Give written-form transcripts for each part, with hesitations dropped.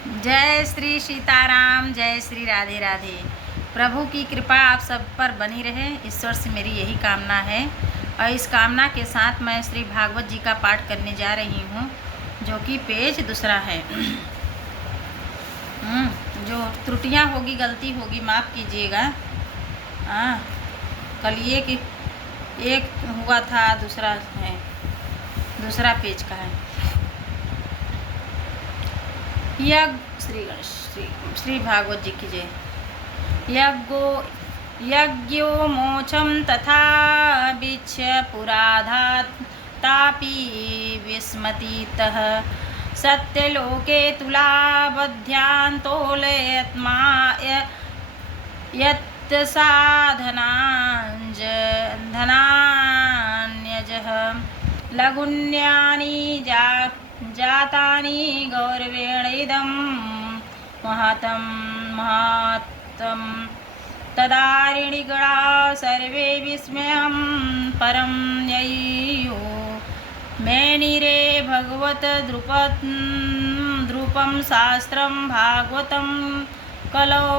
जय श्री सीताराम, जय श्री राधे राधे। प्रभु की कृपा आप सब पर बनी रहे, ईश्वर से मेरी यही कामना है। और इस कामना के साथ मैं श्री भागवत जी का पाठ करने जा रही हूँ, जो कि पेज दूसरा है। जो त्रुटियाँ होगी, गलती होगी, माफ़ कीजिएगा। कल एक हुआ था, दूसरा है, दूसरा पेज का है। श्री भागवत जी की जय। यज्ञो मोक्षं तथा वीक्ष्य पुराधात् तापि विस्मतीतः सत्यलोके तुलाबध्यान्तोलयत्मा यत् धनान्यजः लघुन्यानि जातानि गौरवेणेदं महतं तदारिणिगणा सर्वे विस्मयं परं यय्यो मेनिरे भगवत द्रुपं शास्त्रं भागवतं कलौ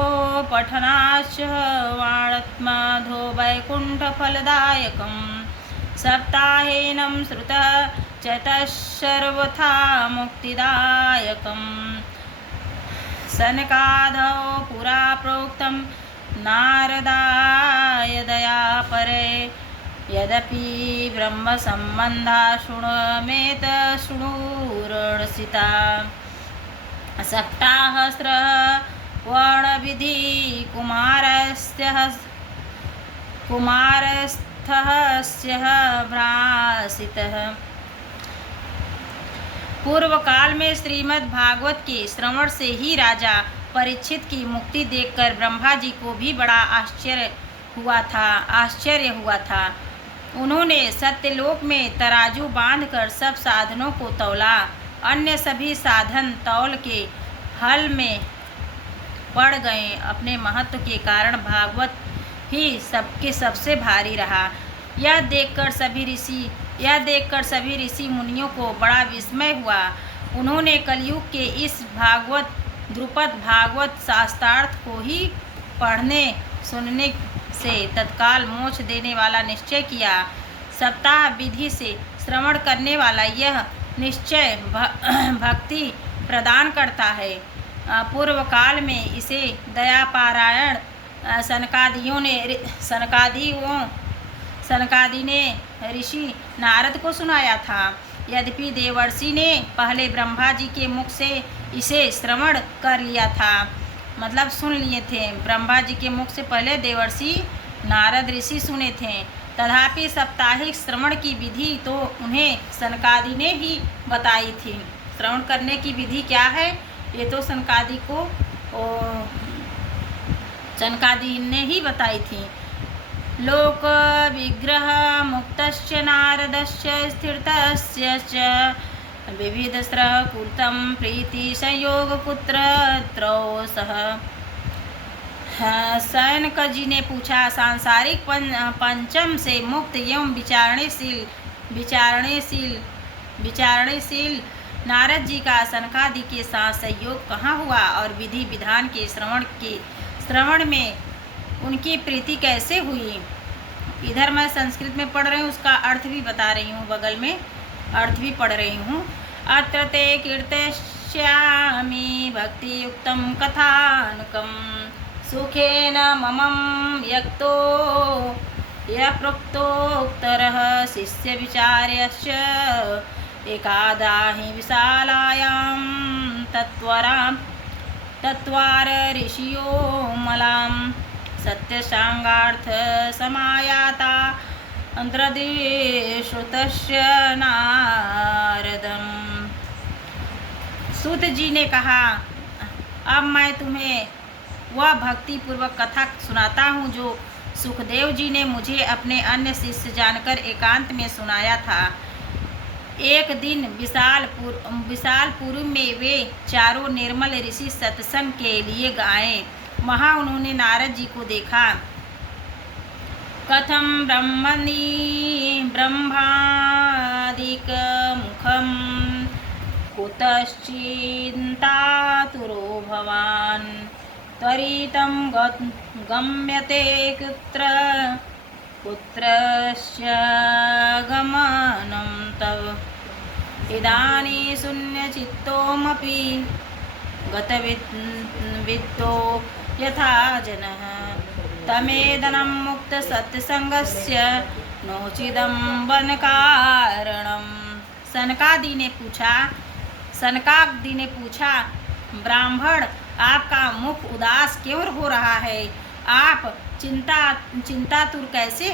पठनाश्च वाणात्मधो वैकुण्ठफलदायकं सप्ताहेनं श्रुतः चतुः मुक्तिदायकम् सनकादौ पुरा प्रोक्तं नारदाय दयापरे यदपि ब्रह्मसम्बन्धा शृण्वमेत शृणुरसिता सप्ताहस्रः वर्णविधि कुमारस्थस्य भ्रासितः। पूर्व काल में श्रीमद् भागवत के श्रवण से ही राजा परीक्षित की मुक्ति देखकर ब्रह्मा जी को भी बड़ा आश्चर्य हुआ था। उन्होंने सत्यलोक में तराजू बांधकर सब साधनों को तौला। अन्य सभी साधन तौल के हल में पड़ गए। अपने महत्व के कारण भागवत ही सबसे भारी रहा। यह देखकर सभी ऋषि मुनियों को बड़ा विस्मय हुआ। उन्होंने कलयुग के इस द्रुपद भागवत शास्त्रार्थ को ही पढ़ने सुनने से तत्काल मोक्ष देने वाला निश्चय किया। सप्ताह विधि से श्रवण करने वाला यह निश्चय भक्ति प्रदान करता है। पूर्व काल में इसे दयापारायण सनकादि ने ऋषि नारद को सुनाया था। यद्यपि देवर्षि ने पहले ब्रह्मा जी के मुख से इसे श्रवण कर लिया था, मतलब सुन लिए थे। ब्रह्मा जी के मुख से पहले देवर्षि नारद ऋषि सुने थे। तथापि साप्ताहिक श्रवण की विधि तो उन्हें सनकादि ने ही बताई थी। श्रवण करने की विधि क्या है, ये तो सनकादि ने ही बताई थी। लोक विग्रह मुक्तस्य नारदस्य स्थिरतस्य च विविधस्रः कृतं प्रीति संयोग पुत्रत्रौ सह। सनक जी ने पूछा, सांसारिक पंचम से मुक्त एवं विचारणशील नारद जी का सनकादि के साथ सहयोग कहाँ हुआ और विधि विधान के श्रवण में उनकी प्रीति कैसे हुई। इधर मैं संस्कृत में पढ़ रही हूँ, उसका अर्थ भी बता रही हूँ, बगल में अर्थ भी पढ़ रही हूँ। अत्र ते कीर्तयिष्यामि भक्तियुक्तं कथानकं सुखेन ममं यक्तो यप्रोक्तोत्तरः शिष्यविचार्यश्च एकादाहि विशालायां तत्वार ऋषियो मलां सत्यसांगार्थ समायाता अंतर्दिश्रुतस्य नारदम। सूत जी ने कहा, अब मैं तुम्हें वह भक्ति पूर्वक कथा सुनाता हूँ जो सुखदेव जी ने मुझे अपने अन्य शिष्य जानकर एकांत में सुनाया था। एक दिन विशालपुर में वे चारों निर्मल ऋषि सत्संग के लिए गए। वहाँ उन्होंने नारद जी को देखा। कथम ब्रह्मादिक मुखम कुतश्चिन्तातुरो त्वरितं गम्यते कुत्रस्य गमनं तव इदानीं शून्यचित्तोऽपि गतविद्तो यथा जनः तमेदनं मुक्तसत्संगस्य नोचिदम्बन कारणम्। सनकादि ने पूछा ब्राह्मण, आपका मुख उदास क्यों हो रहा है? आप चिंतातुर कैसे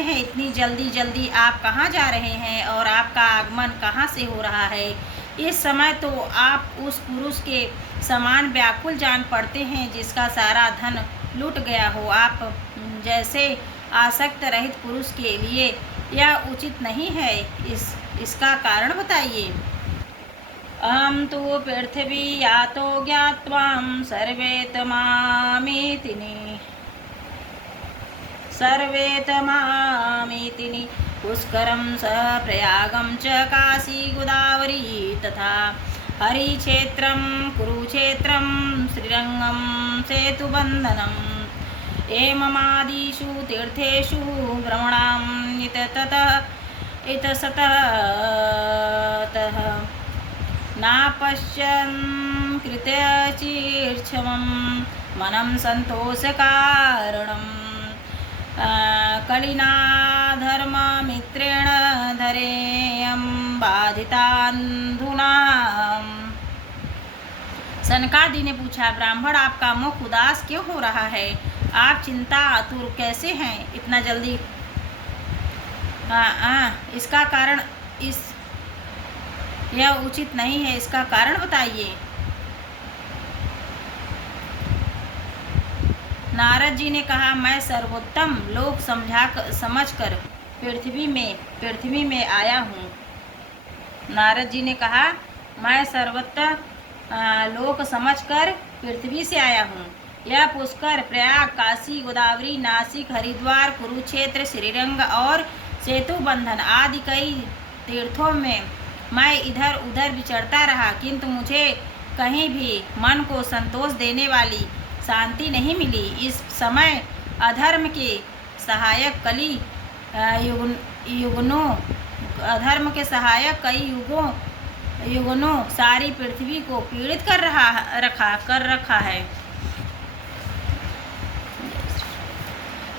हैं? इतनी जल्दी आप कहाँ जा रहे हैं और आपका आगमन कहाँ से हो रहा है? इस समय तो आप उस पुरुष के समान व्याकुल जान पड़ते हैं जिसका सारा धन लूट गया हो। आप जैसे आसक्त रहित पुरुष के लिए यह उचित नहीं है। इसका कारण बताइए। अहम तो पृथ्वी यातो ज्ञात्वां सर्वेतमामितिनि पुष्करं स प्रयागं च काशी गोदावरी तथा हरिक्षेत्रं कुरुक्षेत्रं श्रीरंगं सेतुबन्धनम् एममादिषु तीर्थेषु भ्रमणां इतस्ततः नापश्यन् कृत्यचिर्क्षमं मनं सन्तोषकारणम् कलिना धर्ममित्रेण धरेयं बाधितान्धुना। सनकादि ने पूछा ब्राह्मण, आपका मुख उदास क्यों हो रहा है? आप चिंतातुर कैसे हैं इतना जल्दी? इसका कारण यह उचित नहीं है। इसका कारण बताइए। नारद जी ने कहा, मैं सर्वोत्तम लोक समझकर पृथ्वी में आया हूँ। नारद जी ने कहा, मैं सर्वोत्तम लोक समझकर पृथ्वी से आया हूँ। यह पुष्कर, प्रयाग, काशी, गोदावरी, नासिक, हरिद्वार, कुरुक्षेत्र, श्रीरंग और सेतु बंधन आदि कई तीर्थों में मैं इधर उधर विचरता रहा, किंतु मुझे कहीं भी मन को संतोष देने वाली शांति नहीं मिली। इस समय अधर्म के सहायक कई युगों सारी पृथ्वी को पीड़ित कर रखा है।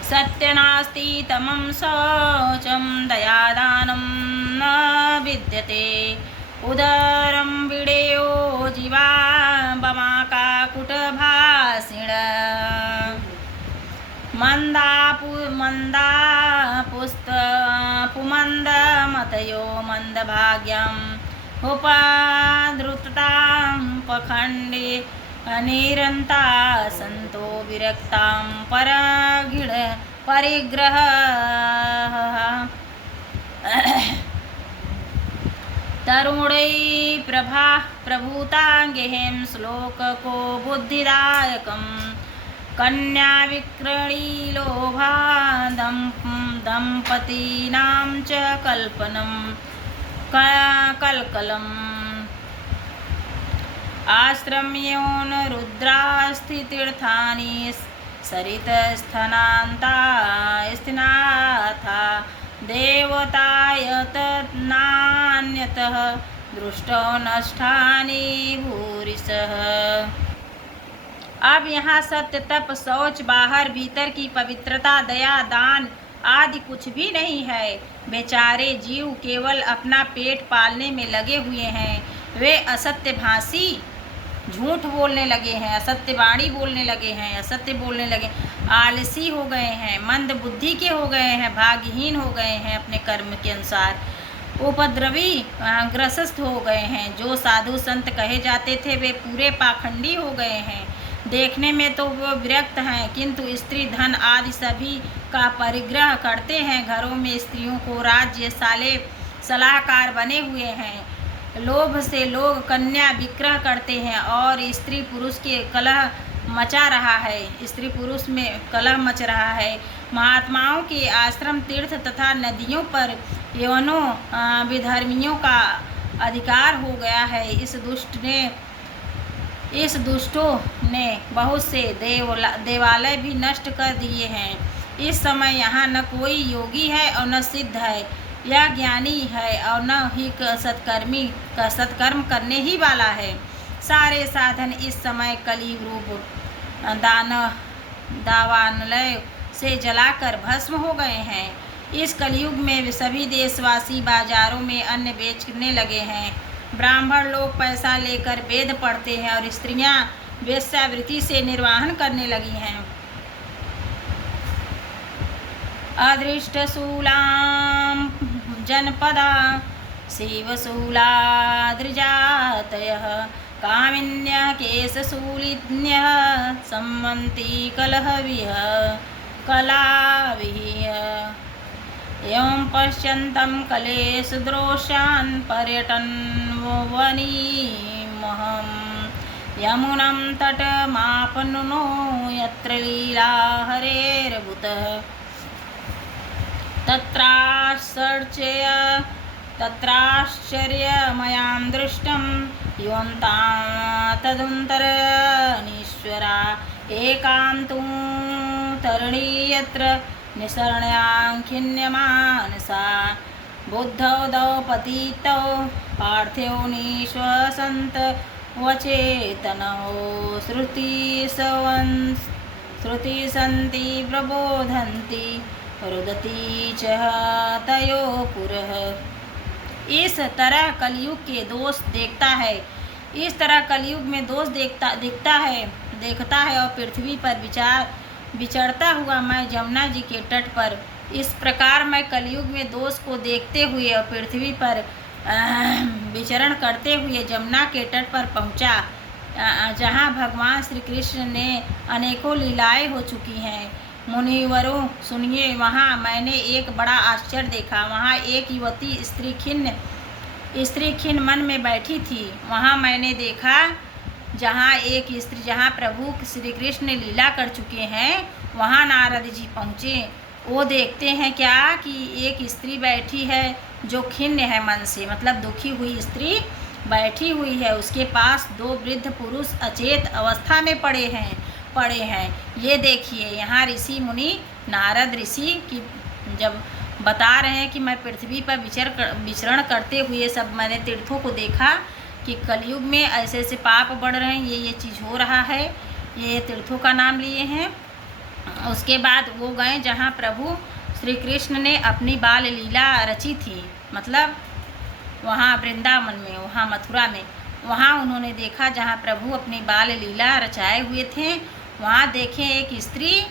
सत्यनास्ति तमं शौचं दयादानं न विद्यते उदरं विडेयो जीवा बमाकाकुटभाषिण पुमन्दमतयो मन्दभाग्यम् उपद्रुतां पखण्डे निरन्ता सन्तो विरक्तां परिग्रह तरुणै प्रभूतांगेहं श्लोको बुद्धिदायकं कन्या विक्रणीलोभा दंपतीनां च कलकलम् आश्रम्योन रुद्रास्थितीर्थानि सरितस्थनान्ता देवतायतनान्यतः दृष्टो नष्टानि भूरिशः। अब यहाँ सत्य, तप, शौच, बाहर भीतर की पवित्रता, दया, दान आदि कुछ भी नहीं है। बेचारे जीव केवल अपना पेट पालने में लगे हुए हैं। वे असत्य भाषी, झूठ बोलने लगे हैं, असत्य वाणी बोलने लगे हैं, असत्य बोलने लगे, आलसी हो गए हैं, मंद बुद्धि के हो गए हैं, भाग्यहीन हो गए हैं, अपने कर्म के अनुसार उपद्रवी ग्रस्त हो गए हैं। जो साधु संत कहे जाते थे वे पूरे पाखंडी हो गए हैं। देखने में तो वो विरक्त हैं, किंतु स्त्री धन आदि सभी का परिग्रह करते हैं। घरों में स्त्रियों को राज्य सलाहकार बने हुए हैं। लोभ से लोग कन्या विक्रय करते हैं और स्त्री पुरुष के कलह मचा रहा है। स्त्री पुरुष में कलह मच रहा है। महात्माओं के आश्रम, तीर्थ तथा नदियों पर यवनों विधर्मियों का अधिकार हो गया है। इस दुष्ट ने इस दुष्टों ने बहुत से देवालय भी नष्ट कर दिए हैं। इस समय यहाँ न कोई योगी है और न सिद्ध है, या ज्ञानी है और न ही सत्कर्म करने ही वाला है। सारे साधन इस समय कली रूप दावानलय से जलाकर भस्म हो गए हैं। इस कलयुग में सभी देशवासी बाजारों में अन्न बेचने लगे हैं। ब्राह्मण लोग पैसा लेकर वेद पढ़ते हैं और स्त्रियां वेश्यावृत्ति से निर्वाहन करने लगी हैं। अदृष्टशूलां जनपदा शिवशूलादृजातयः कामिन्यः केशशूलिन्यः सम्मन्ति कलहविह कलाविह एवं पश्यन्तं कलेशदोषान् पर्यटन् वनीमहं यमुनं तटमापन्नो यत्र लीला हरेर्भूतः तत्राश्चर्यमयां दृष्टं योऽन्तां तदुन्तरनीश्वरा एकान्तु तरुणी यत्र निसरण्यां खिन्यमानसा बुद्धौ दौपतीतौ पार्थिव निश्वसन्त वचेतनौ श्रुतिसन्ति प्रबोधन्ति रुदती च तयो पुरः। इस तरह कलयुग के दोष देखता है, इस तरह कलयुग में दोष देखता है और पृथ्वी पर विचरता हुआ मैं जमुना जी के तट पर इस प्रकार मैं कलयुग में दोष को देखते हुए और पृथ्वी पर विचरण करते हुए जमुना के तट पर पहुंचा, जहां भगवान श्री कृष्ण ने अनेकों लीलाएं हो चुकी हैं। मुनिवरों सुनिए, वहाँ मैंने एक बड़ा आश्चर्य देखा। वहाँ एक युवती स्त्री खिन्न मन में बैठी थी। वहाँ मैंने देखा जहाँ प्रभु श्री कृष्ण लीला कर चुके हैं, वहाँ नारद जी पहुँचे। वो देखते हैं क्या कि एक स्त्री बैठी है जो खिन्न है मन से, मतलब दुखी हुई स्त्री बैठी हुई है। उसके पास दो वृद्ध पुरुष अचेत अवस्था में पड़े हैं। ये देखिए, यहाँ ऋषि मुनि नारद ऋषि की जब बता रहे हैं कि मैं पृथ्वी पर विचरण करते हुए सब मैंने तीर्थों को देखा कि कलयुग में ऐसे ऐसे पाप बढ़ रहे हैं, ये चीज़ हो रहा है, ये तीर्थों का नाम लिए हैं। उसके बाद वो गए जहाँ प्रभु श्री कृष्ण ने अपनी बाल लीला रची थी, मतलब वहाँ वृंदावन में, वहाँ मथुरा में। वहाँ उन्होंने देखा जहाँ प्रभु अपनी बाल लीला रचाए हुए थे। वहाँ देखें एक स्त्री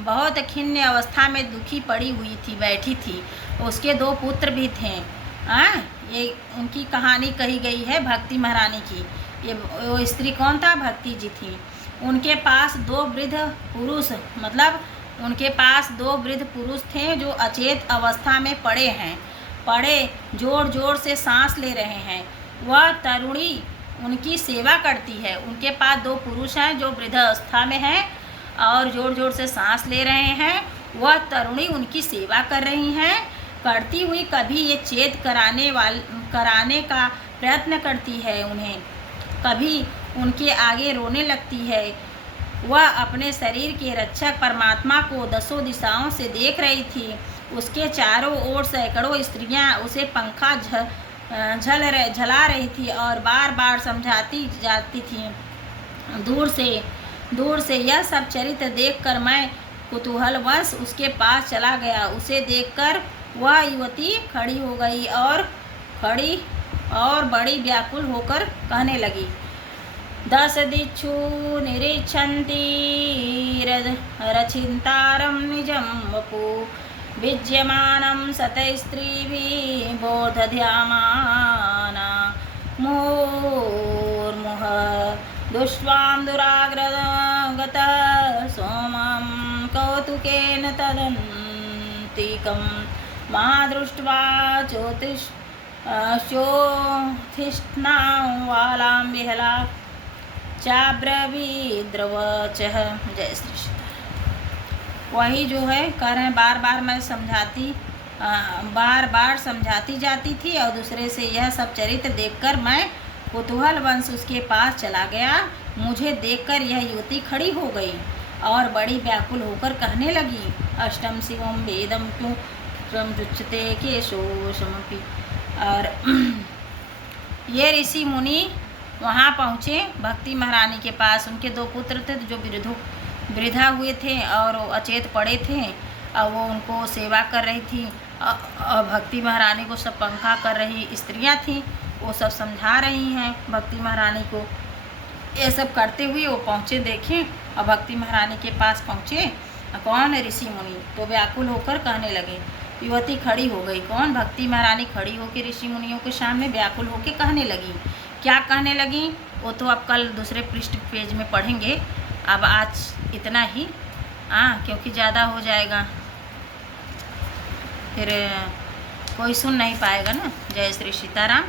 बहुत खिन्न अवस्था में दुखी पड़ी हुई थी, बैठी थी। उसके दो पुत्र भी थे। ये उनकी कहानी कही गई है भक्ति महारानी की। ये वो स्त्री कौन था? भक्ति जी थी। उनके पास दो वृद्ध पुरुष थे जो अचेत अवस्था में पड़े जोर जोर से सांस ले रहे हैं। वह तरुणी उनकी सेवा करती है। उनके पास दो पुरुष हैं जो वृद्धावस्था में हैं और जोर जोर से सांस ले रहे हैं। वह तरुणी उनकी सेवा कर रही हैं। करती हुई कभी ये चेत कराने का प्रयत्न करती है उन्हें, कभी उनके आगे रोने लगती है। वह अपने शरीर के रक्षक परमात्मा को दसों दिशाओं से देख रही थी। उसके चारों ओर सैकड़ों स्त्रियां उसे पंखा झला रही थी और बार बार समझाती जाती थी। दूर से यह सब चरित्र देखकर मैं कुतूहलवश उसके पास चला गया। उसे देखकर वह युवती खड़ी हो गई और बड़ी व्याकुल होकर कहने लगी, 10 दिक्षु निरीक्षन्ति रचिन्तारं निजं वपु विज्यमानं सतस्त्रीभिः बोधध्यामाना मुहुर्मुहुः दुष्ट्वां दुराग्रगतः सोमं कौतुकेन तदन्तिकं मा दृष्ट्वा ज्योतिष्णां वालां विहला चाब्रवीद्रवचः। जय श्री कृष्ण। वही जो है कह रहे हैं, बार बार समझाती जाती थी और दूसरे से यह सब चरित्र देखकर मैं कुतूहल वंश उसके पास चला गया। मुझे देखकर यह युवती खड़ी हो गई और बड़ी व्याकुल होकर कहने लगी, अष्टम शिवम वेदम क्यों प्रमुच्यते केशोशमपि। और ये ऋषि मुनि वहाँ पहुँचे भक्ति महारानी के पास। उनके 2 पुत्र थे जो वृद्धा हुए थे और अचेत पड़े थे, और वो उनको सेवा कर रही थी। और भक्ति महारानी को सब पंखा कर रही स्त्रियां थीं, वो सब समझा रही हैं भक्ति महारानी को। ये सब करते हुए वो पहुँचे, देखें और भक्ति महारानी के पास पहुँचे। कौन? ऋषि मुनि। तो व्याकुल होकर कहने लगे। युवती खड़ी हो गई। कौन? भक्ति महारानी खड़ी होकर ऋषि मुनियों के सामने व्याकुल होकर कहने लगी। क्या कहने लगी वो तो अब कल दूसरे पृष्ठ पेज में पढ़ेंगे। अब आज इतना ही, क्योंकि ज़्यादा हो जाएगा फिर कोई सुन नहीं पाएगा ना। जय श्री सीताराम।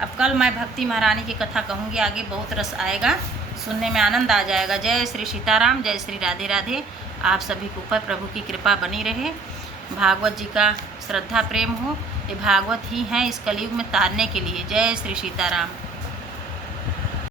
अब कल मैं भक्ति महारानी की कथा कहूँगी, आगे बहुत रस आएगा, सुनने में आनंद आ जाएगा। जय श्री सीताराम, जय श्री राधे राधे। आप सभी के ऊपर प्रभु की कृपा बनी रहे, भागवत जी का श्रद्धा प्रेम हो। ये भागवत ही हैं इस कलयुग में तारने के लिए। जय श्री सीताराम।